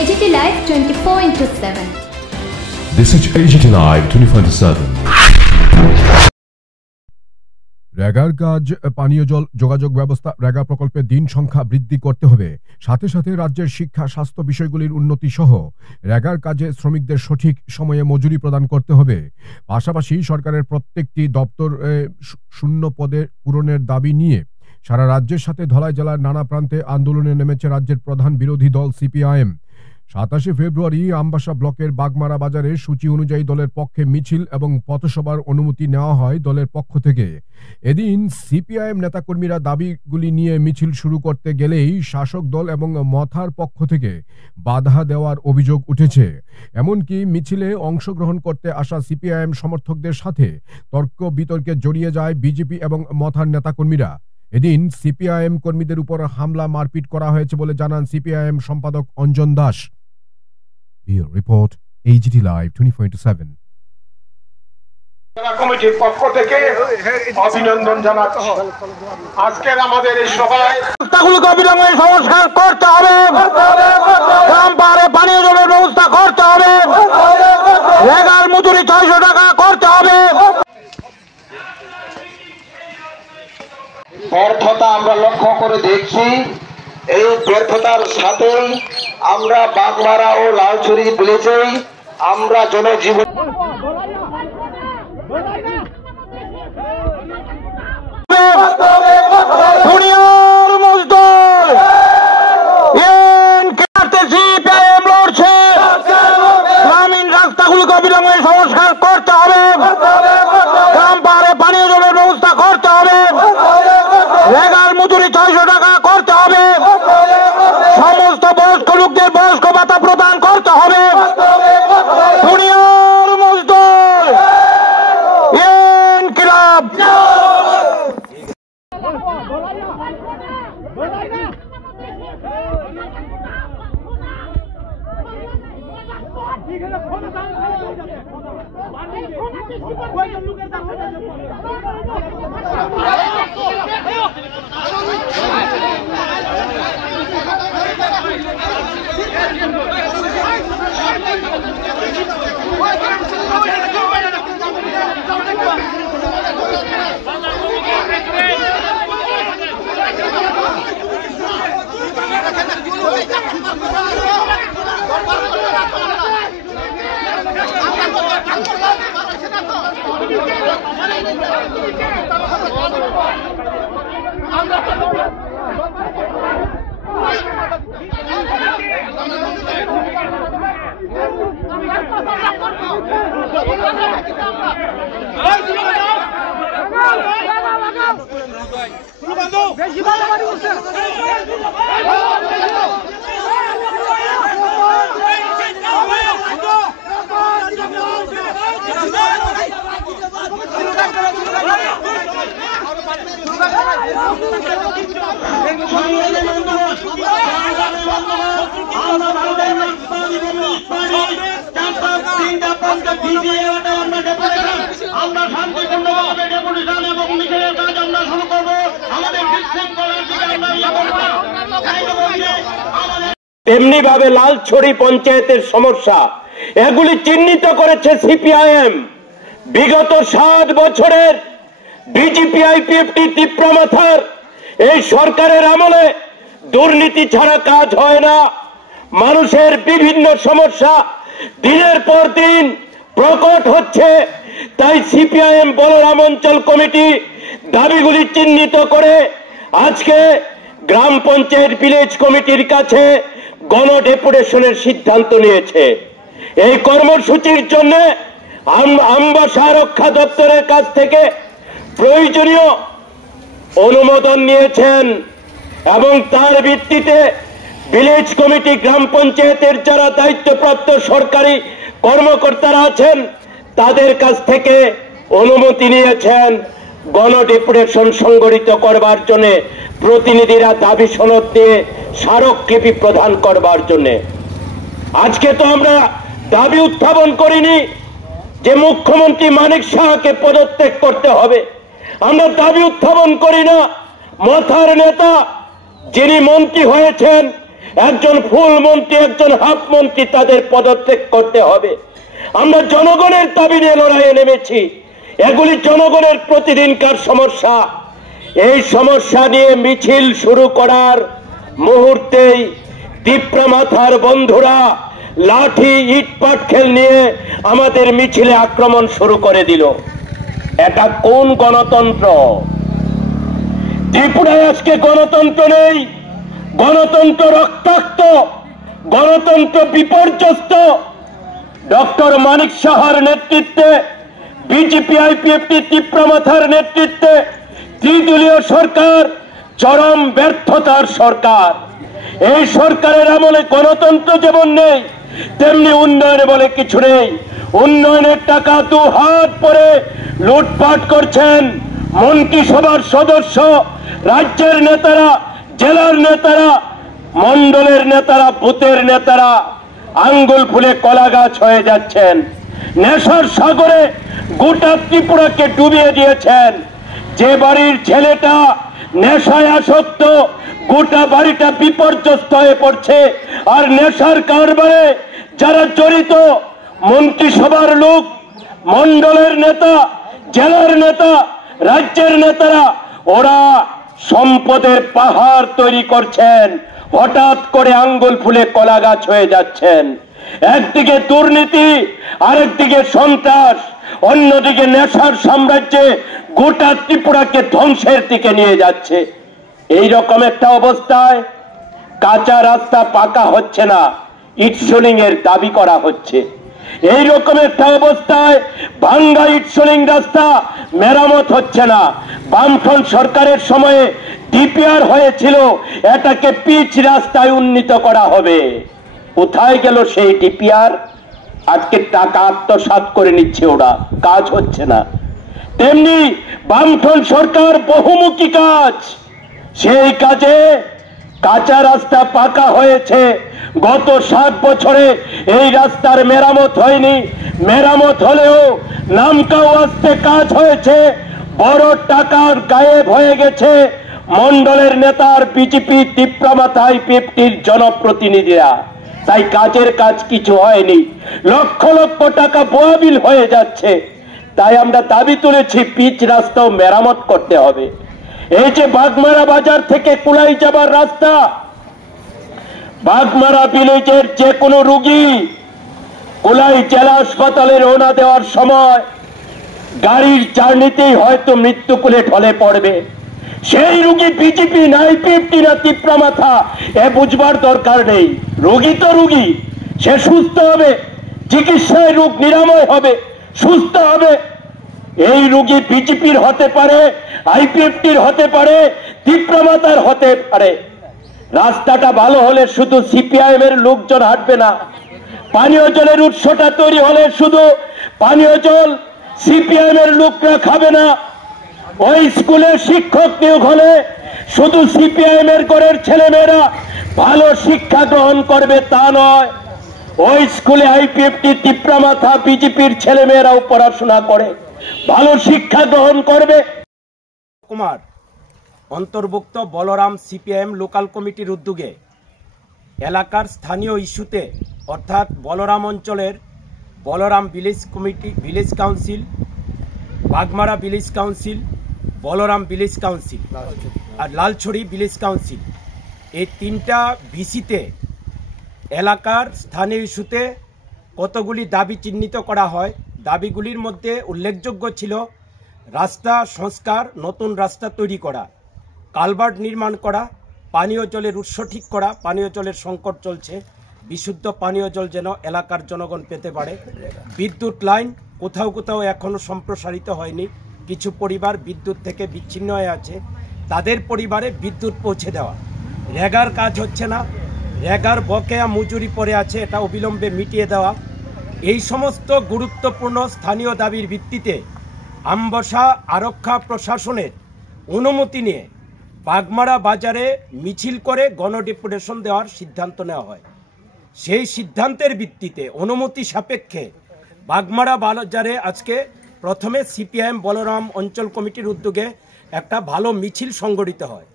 AGT Live 24/7. This is AGT Live 24/7. রেগার কাজ পানীয় জল যোগাযোগ ব্যবস্থা রেগা প্রকল্পের দিন সংখ্যা বৃদ্ধি করতে হবে। সাথে সাথে রাজ্যের শিক্ষা স্বাস্থ্য বিষয়গুলির উন্নতি সহ রেগার কাজে শ্রমিকদের সঠিক সময়ে মজুরি প্রদান করতে হবে। পাশাপাশি সরকারের প্রত্যেকটি দপ্তরে শূন্য পদে পূরণের দাবি নিয়ে সারা রাজ্যের সাথে ধলাই জেলার নানা প্রান্তে আন্দোলনে নেমেছে রাজ্যের প্রধান বিরোধী দল সিপিআইএম। 27 ফেব্রুয়ারি আমবাসা ব্লকের বাগমারা বাজারে সূচি অনুযায়ী দলের পক্ষে মিছিল এবং পথসভার অনুমতি নেওয়া হয় দলের পক্ষ থেকে। এদিন সিপিআইএম নেতাকর্মীরা দাবিগুলি নিয়ে মিছিল শুরু করতে গেলেই শাসক দল এবং মথার পক্ষ থেকে বাধা দেওয়ার অভিযোগ উঠেছে। এমনকি মিছিলে অংশগ্রহণ করতে আসা সিপিআইএম সমর্থকদের সাথে তর্ক বিতর্কে জড়িয়ে যায় বিজেপি এবং মথার নেতাকর্মীরা। এদিন সিপিআইএম কর্মীদের উপর হামলা মারপিট করা হয়েছে বলে জানান সিপিআইএম সম্পাদক Anjan Das. Report AGT Live 24/7। জেলা কমিটির পক্ষ থেকে অভিনন্দন জানাচ্ছি। আজকের আমাদের এই সভায় রাস্তাগুলোকে অবিলম্বে সংস্কার করতে হবে, গ্রাম পাহাড়ে পানীয় জলের ব্যবস্থা করতে হবে, রেগার মজুরি 600 টাকা করতে হবে। ব্যর্থতা আমরা লক্ষ্য করে দেখছি। এই ব্যর্থতার সাথে আমরা বাগমারা ও লালছড়ি ভিলেজেই আমরা জনজীবন গ্রামীণ রাস্তাগুলোকে অবিলম্বে সংস্কার করতে হবে, গ্রাম পাহাড়ে পানীয় জলের ব্যবস্থা করতে হবে, রেগার মজুরি 600 টাকা করতে হবে, সমস্ত বয়স্ক লোকদের বয়স্ক ভাতা প্রদান করতে হবে। দুনিয়ার মজদুর ইনকিলাব। তেমনি ভাবে লালছড়ি পঞ্চায়েতের সমস্যা এগুলি চিহ্নিত করেছে সিপিআইএম। বিগত 7 বছরের বিজেপি আইপিএফটি তীব্র মাথার এই সরকারের আমলে দুর্নীতি ছাড়া কাজ হয় না। মানুষের বিভিন্ন সমস্যা দিনের পর দিন প্রকট হচ্ছে। তাই সিপিআইএম বলরাম অঞ্চল কমিটি দাবিগুলি চিহ্নিত করে আজকে গ্রাম পঞ্চায়েত ভিলেজ কমিটির কাছে গণ ডেপুটেশনের সিদ্ধান্ত নিয়েছে। এই কর্মসূচির জন্য আমবাসা রক্ষা দপ্তরের কাছ থেকে প্রয়োজনীয় অনুমোদন নিয়েছেন এবং তার ভিত্তিতে ভিলেজ কমিটি গ্রাম পঞ্চায়েতের যারা দায়িত্বপ্রাপ্ত সরকারি কর্মকর্তারা আছেন তাদের কাছ থেকে অনুমতি নিয়েছেন গণ ডেপুটেশন সংগঠিত করবার জন্য, প্রতিনিধিরা দাবি সনদ দিয়ে স্মারকলিপি প্রদান করবার জন্য। আজকে তো আমরা দাবি উত্থাপন করিনি যে মুখ্যমন্ত্রী মানিক সাহাকে পদত্যাগ করতে হবে। আমরা দাবি উত্থাপন করি না মথার নেতা যিনি মন্ত্রী হয়েছেন একজন ফুল মন্ত্রী, একজন হাফ মন্ত্রী, তাদের পদত্যাগ করতে হবে। আমরা জনগণের দাবি নিয়ে লড়াইয়ে নেমেছি। এগুলি জনগণের প্রতিদিনকার সমস্যা। এই সমস্যা নিয়ে মিছিল শুরু করার মুহূর্তেই তিপ্রা মাথার বন্ধুরা লাঠি, ইট পাটকেল নিয়ে আমাদের মিছিলে আক্রমণ শুরু করে দিল। এটা কোন গণতন্ত্র? ত্রিপুরায় আজকে গণতন্ত্র নেই। গণতন্ত্র রক্তাক্ত, গণতন্ত্র বিপর্যস্ত। ডক্টর মানিক সাহার নেতৃত্বে, বিজেপি আইপিএফটি তিপ্রা মাথার নেতৃত্বে ত্রিদলীয় সরকার চরম ব্যর্থতার সরকার। এই সরকারের আমলে গণতন্ত্র যেমন নেই, তেমনি উন্নয়নে বলে কিছু নেই। উন্নয়নের টাকা দু হাত পরে লুটপাট করছেন মন্ত্রিসভার সদস্য, রাজ্যের নেতারা, জেলার নেতারা, মন্ডলের নেতারা, বুথের নেতারা আঙ্গুল ফুলে কলা গাছ হয়ে যাচ্ছেন। নেশার সাগরে গোটা ত্রিপুরাকে ডুবিয়ে দিয়েছেন। যে বাড়ির ছেলেটা নেশায় আসক্ত, গোটা বাড়িটা বিপর্যস্ত হয়ে পড়ছে। আর নেশার কারবারে যারা জড়িত, মন্ত্রিসভার লোক, মন্ডলের নেতা, জেলার নেতা, রাজ্যের নেতারা, ওরা সম্পদের পাহাড় তৈরি করছেন। হঠাৎ করে আঙ্গুল ফুলে কলা গাছ হয়ে যাচ্ছেন। একদিকে দুর্নীতি, আরেকদিকে সন্ত্রাস, অন্যদিকে নেশার সাম্রাজ্যে গোটা ত্রিপুরাকে ধ্বংসের দিকে নিয়ে যাচ্ছে। এই রকম একটা অবস্থায় কাঁচা রাস্তা পাকা হচ্ছে না, ইটসোলিং এর দাবি করা হচ্ছে। এই রকম একটা অবস্থায় ভাঙ্গা ইটসোলিং রাস্তা মেরামত হচ্ছে না। বামফ্রন্ট সরকারের সময়ে ডিপিআর হয়েছিল, এটাকে পিচ রাস্তায় উন্নীত করা হবে। কোথায় গেল সেই ডিপিআর? আজকে টাকা আত্মসাৎ করে নিচ্ছে ওরা, কাজ হচ্ছে না। তেমনি বামফ্রন্ট সরকার বহুমুখী কাজ, সেই কাজে কাঁচা রাস্তা পাকা হয়েছে। গত 7 বছরে এই রাস্তার মেরামত হয়নি। মেরামত হলেও নামকা ওয়াস্তে কাজ হয়েছে, বড় টাকার গায়েব হয়ে গেছে মন্ডলের নেতার, বিজেপি তিপ্রা মাথা আইপিএফটির জনপ্রতিনিধিরা। তাই কাজের কাজ কিছু হয়নি, লক্ষ লক্ষ টাকা বোয়াবিল হয়ে যাচ্ছে। তাই আমরা দাবি তুলেছি পিচ রাস্তাও মেরামত করতে হবে। এই যে বাগমারা বাজার থেকে কুলাই যাবার রাস্তা, বাগমারা ভিলেজের যে কোনো রোগী কুলাই জেলা হাসপাতালে রওনা দেওয়ার সময় গাড়ির জার্নিতেই হয়তো মৃত্যুকুলে ঢলে পড়বে। সেই রোগী বিজেপি না আইপিএফটি না তিপ্রা মাথা, এ বুঝবার দরকার নেই। রোগী তো রোগী, সে সুস্থ হবে, চিকিৎসায় রোগ নিরাময় হবে, সুস্থ হবে। এই রোগী বিজেপির হতে পারে, আইপিএফটির হতে পারে, তিপ্রা মাথার হতে পারে। রাস্তাটা ভালো হলে শুধু সিপিআইএম এর লোকজন হাঁটবে না। পানীয় জলের উৎসটা তৈরি হলে শুধু পানীয় জল সিপিআইএম এর লোকরা খাবে না। ওই স্কুলে শিক্ষক নিয়োগ হলে শুধু সিপিআইএম এর ঘরের ছেলেমেয়েরা ভালো শিক্ষা গ্রহণ করবে তা নয়। ওই স্কুলে আইপিএফটি তিপ্রা মাথা বিজেপির ছেলেমেয়েরাও পড়াশোনা করে, ভালো শিক্ষা গ্রহণ করবে। কুমার অন্তর্ভুক্ত বলরাম সিপিআইএম লোকাল কমিটির উদ্যোগে এলাকার স্থানীয় ইস্যুতে, অর্থাৎ বলরাম অঞ্চলের Balaram village committee, village council, Bagmara village council, Balaram village council আর লালছড়ি ভিলেজ কাউন্সিল, এই 3টা ভিসিতে এলাকার স্থানীয় ইস্যুতে কতগুলি দাবি চিহ্নিত করা হয়। দাবিগুলির মধ্যে উল্লেখযোগ্য ছিল রাস্তা সংস্কার, নতুন রাস্তা তৈরি করা, কালভার্ট নির্মাণ করা, পানীয় জলের উৎস ঠিক করা। পানীয় জলের সংকট চলছে, বিশুদ্ধ পানীয় জল যেন এলাকার জনগণ পেতে পারে। বিদ্যুৎ লাইন কোথাও কোথাও এখনও সম্প্রসারিত হয়নি, কিছু পরিবার বিদ্যুৎ থেকে বিচ্ছিন্ন হয়ে আছে, তাদের পরিবারে বিদ্যুৎ পৌঁছে দেওয়া। রেগার কাজ হচ্ছে না, রেগার বকেয়া মজুরি পড়ে আছে, এটা অবিলম্বে মিটিয়ে দেওয়া। এই সমস্ত গুরুত্বপূর্ণ স্থানীয় দাবির ভিত্তিতে আমবসা আরক্ষা প্রশাসনের অনুমতি নিয়ে বাগমারা বাজারে মিছিল করে গণডেপুটেশন দেওয়ার সিদ্ধান্ত নেওয়া হয়। সেই সিদ্ধান্তের ভিত্তিতে অনুমতি সাপেক্ষে বাগমারা বাজারে আজকে প্রথমে সিপিআইএম বলরাম অঞ্চল কমিটির উদ্যোগে একটা ভালো মিছিল সংগঠিত হয়।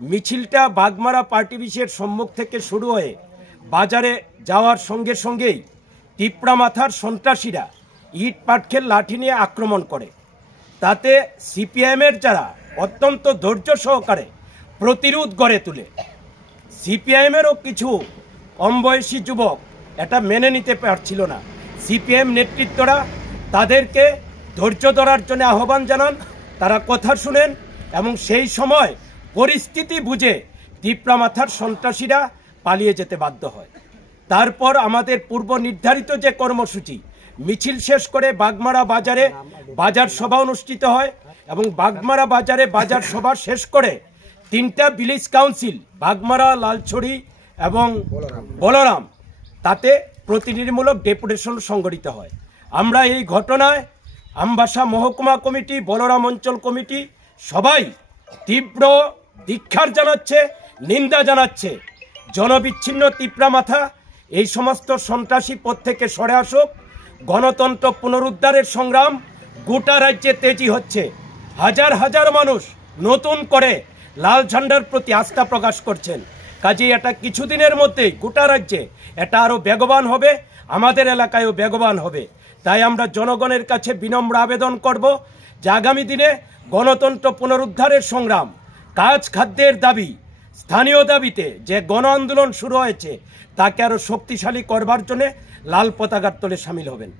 মিছিলটা বাগমারা পার্টি অফিসের সম্মুখ থেকে শুরু হয়ে বাজারে যাওয়ার সঙ্গে সঙ্গেই টিপরা মাথার সন্ত্রাসীরা ইট পাটকেল লাঠি নিয়ে আক্রমণ করে। তাতে সিপিআইএমের যারা অত্যন্ত ধৈর্য সহকারে প্রতিরোধ গড়ে তোলে। সিপিআইএমেরও কিছু কম বয়সী যুবক এটা মেনে নিতে পারছিল না। সিপিএম নেতৃত্বরা তাদেরকে ধৈর্য ধরার জন্য আহ্বান জানান, তারা কথা শুনেন এবং সেই সময় পরিস্থিতি বুঝে টিপরা মাথার সন্ত্রাসীরা পালিয়ে যেতে বাধ্য হয়। তারপর আমাদের পূর্ব নির্ধারিত যে কর্মসূচি, মিছিল শেষ করে বাগমারা বাজারে বাজার সভা অনুষ্ঠিত হয় এবং বাগমারা বাজারে বাজার সভা শেষ করে 3টা ভিলেজ কাউন্সিল বাগমারা, লালছড়ি এবং বলরাম তাতে প্রতিনিধিমূলক ডেপুটেশন সংগঠিত হয়। আমরা এই ঘটনায় আমবাসা মহকুমা কমিটি, বলরাম অঞ্চল কমিটি সবাই তীব্র ধিক্কার জানাচ্ছে, নিন্দা জানাচ্ছে। জনবিচ্ছিন্ন টিপরা মাথা এই সমস্ত সন্ত্রাসী পথ থেকে সরে আসুক। গণতন্ত্র পুনরুদ্ধারের সংগ্রাম গোটা রাজ্যে তেজি হচ্ছে। হাজার হাজার মানুষ নতুন করে লাল ঝান্ডার প্রতি আস্থা প্রকাশ করছেন। কাজেই এটা কিছুদিনের মধ্যেই গোটা রাজ্যে এটা আরো বেগবান হবে, আমাদের এলাকায়ও বেগবান হবে। তাই আমরা জনগণের কাছে বিনম্র আবেদন করব যে আগামী দিনে গণতন্ত্র পুনরুদ্ধারের সংগ্রাম, কাজ খাদ্যের দাবি, স্থানীয় দাবিতে যে গণ আন্দোলন শুরু হয়েছে তাকে আরো শক্তিশালী করবার জন্য লাল পতাকার তলে সামিল হবেন।